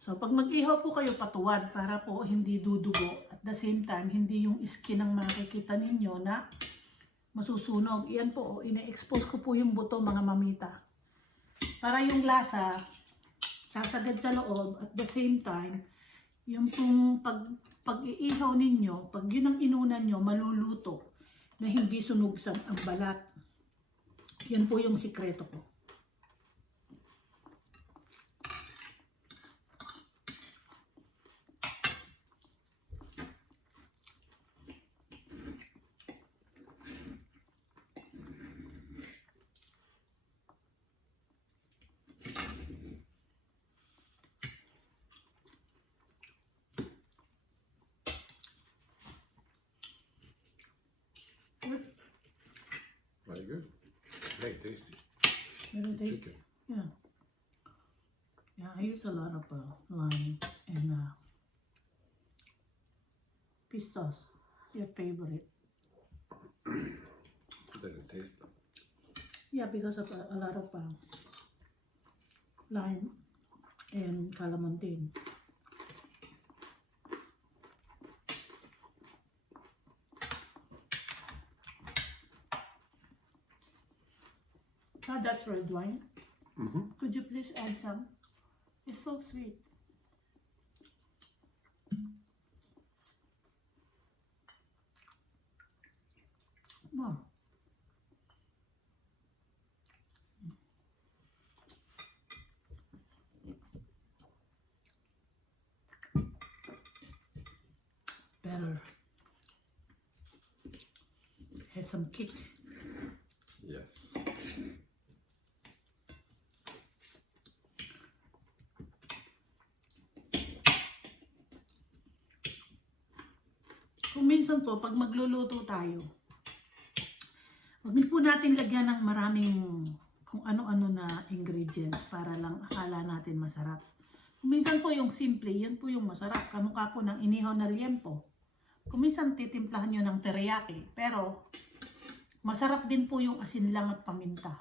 So, pag mag-ihaw po kayo patuwad para po hindi dudugo. At the same time, hindi yung skin ang makikita ninyo na masusunog. Iyan po, ine-expose ko po yung buto, mga mamita. Para yung lasa, sasagad sa loob. At the same time, yung pong pag-iihaw ninyo, pag yun ang inunan nyo, maluluto na hindi sunog ang balat. Yan po yung sikreto ko. Very good. Very tasty. Very tasty. Chicken. Yeah. Yeah, I use a lot of lime and fish sauce. Your favorite. It doesn't taste them. Yeah, because of a lot of lime and calamantin. Ah, that's red wine. Could you please add some? It's so sweet. Wow. Better. Has some kick. Yes. Kung minsan po, pag magluluto tayo, huwag po natin lagyan ng maraming kung ano-ano na ingredients para lang akala natin masarap. Kung minsan po yung simple, yan po yung masarap. Kamukha po ng inihaw na liempo. Kung minsan titimplahan nyo ng teriyaki, pero masarap din po yung asin lang at paminta.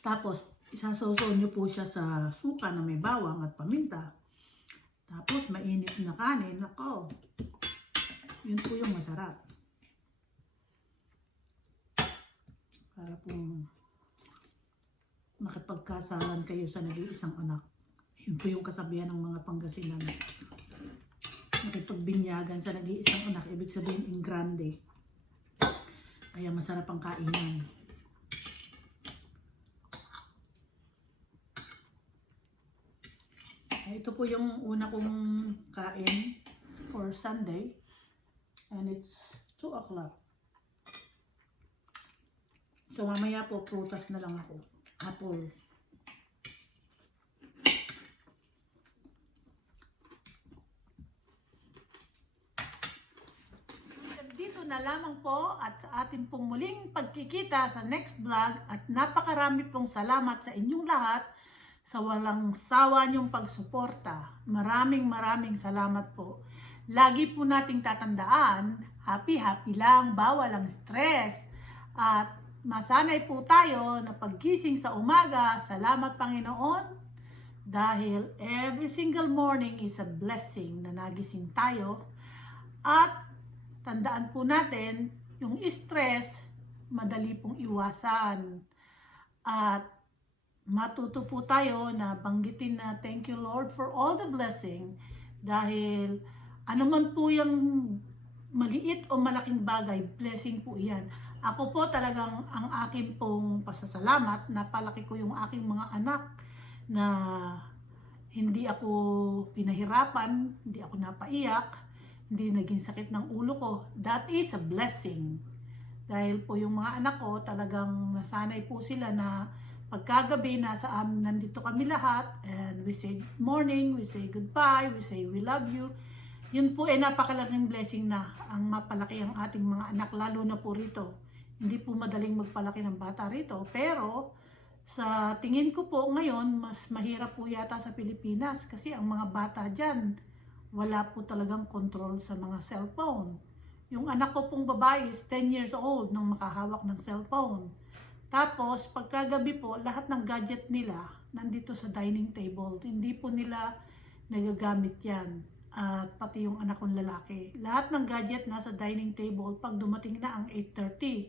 Tapos, isasawsaw nyo po siya sa suka na may bawang at paminta. Tapos, mainit na kanin. Nako, yun po yung masarap. Para pong makipagkasalan kayo sa nag-iisang anak. Yun po yung kasabihan ng mga Pangasinan. Makipagbinyagan sa nag-iisang anak, ibig sabihin in grande. Kaya masarap ang kainan. Ito po yung una kong kain for Sunday. And it's 2 o'clock. So mamaya po, prutas na lang ako. Apple. Dito na lamang po at sa ating pong muling pagkikita sa next vlog at napakarami pong salamat sa inyong lahat sa walang sawa niyong pagsuporta. Maraming salamat po. Lagi po nating tatandaan, happy lang, bawal ang stress. At masanay po tayo na paggising sa umaga, salamat Panginoon, dahil every single morning is a blessing na nagising tayo. At tandaan po natin, yung stress, madali pong iwasan. At matuto po tayo na banggitin na thank you Lord for all the blessing, dahil ano man po yung maliit o malaking bagay, blessing po iyan. Ako po talagang ang akin pong pasasalamat, napalaki ko yung aking mga anak na hindi ako pinahirapan, hindi ako napaiyak, hindi naging sakit ng ulo ko. That is a blessing. Dahil po yung mga anak ko talagang nasanay po sila na pagkagabi nandito kami lahat and we say good morning, we say goodbye, we say we love you. Yun po ay napakalaking blessing na ang mapalaki ang ating mga anak, lalo na po rito. Hindi po madaling magpalaki ng bata rito, pero sa tingin ko po ngayon, mas mahirap po yata sa Pilipinas kasi ang mga bata dyan, wala po talagang control sa mga cellphone. Yung anak ko pong babae is 10 years old nang makahawak ng cellphone. Tapos, pagkagabi po, lahat ng gadget nila nandito sa dining table. Hindi po nila nagagamit yan. At pati yung anak kong lalaki. Lahat ng gadget nasa dining table pag dumating na ang 8:30.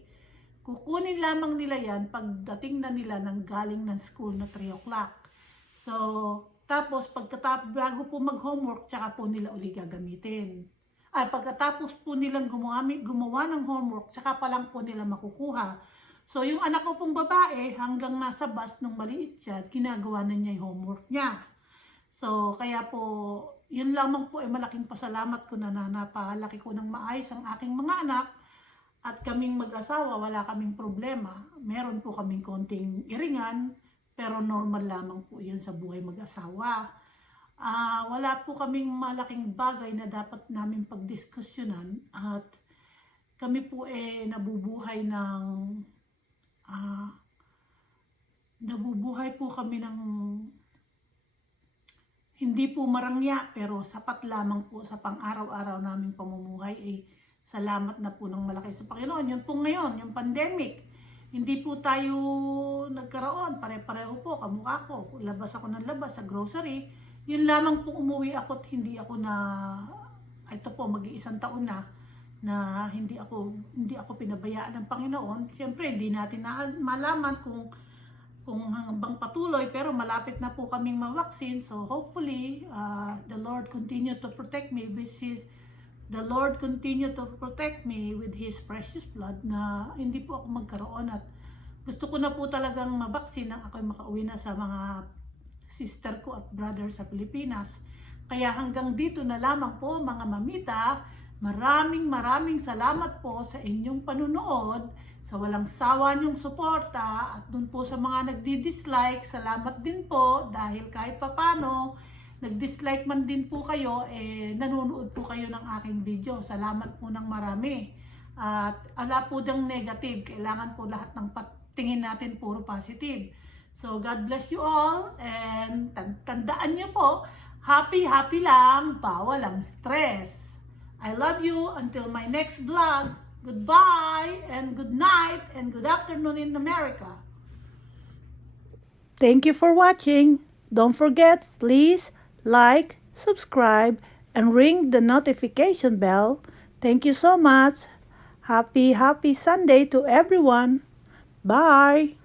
Kukunin lamang nila yan pagdating na nila ng galing ng school na 3 o'clock. So, tapos bago po mag-homework, tsaka po nila uli gagamitin. Ay, pagkatapos po nilang gumawa ng homework, tsaka pa lang po nila makukuha. So, yung anak ko pong babae, hanggang nasa bus nung maliit siya, ginagawa na niya yung homework niya. So, kaya po, yun lamang po ay malaking pasalamat ko na napalaki ko ng maayos ang aking mga anak. At kaming mag-asawa, wala kaming problema. Meron po kaming konting iringan, pero normal lamang po yun sa buhay mag-asawa. Wala po kaming malaking bagay na dapat namin pagdiskusyonan. At kami po nabubuhay po kami ng hindi po marangya, pero sapat lamang po sa pang-araw-araw naming pamumuhay. Salamat na po ng malaki sa Panginoon. Yun po ngayon, yung pandemic, hindi po tayo nagkaroon. Pare-pareho po, kamukha ko. Labas ako ng labas sa grocery. Yun lamang po umuwi ako at hindi ako ito po, mag-iisang taon na hindi ako pinabayaan ng Panginoon. Siyempre, hindi natin malaman kung hanggang patuloy, pero malapit na po kaming ma-vaccine. So hopefully, the Lord continue to protect me with His precious blood, na hindi po ako magkaroon. At gusto ko na po talagang ma-vaccine nang ako'y makauwi na sa mga sister ko at brother sa Pilipinas. Kaya hanggang dito na lamang po mga mamita. Maraming salamat po sa inyong panunood sa walang sawa niyong suporta at dun po sa mga nagdi-dislike, salamat din po dahil kahit papano, nag-dislike man din po kayo, nanonood po kayo ng aking video. Salamat po ng marami. At ala po dang negative, kailangan po lahat ng tingin natin puro positive. So God bless you all and tandaan niyo po, happy lang, bawal ang stress. I love you until my next vlog. Goodbye and good night and good afternoon in America. Thank you for watching. Don't forget, please like, subscribe, and ring the notification bell. Thank you so much. Happy Sunday to everyone. Bye.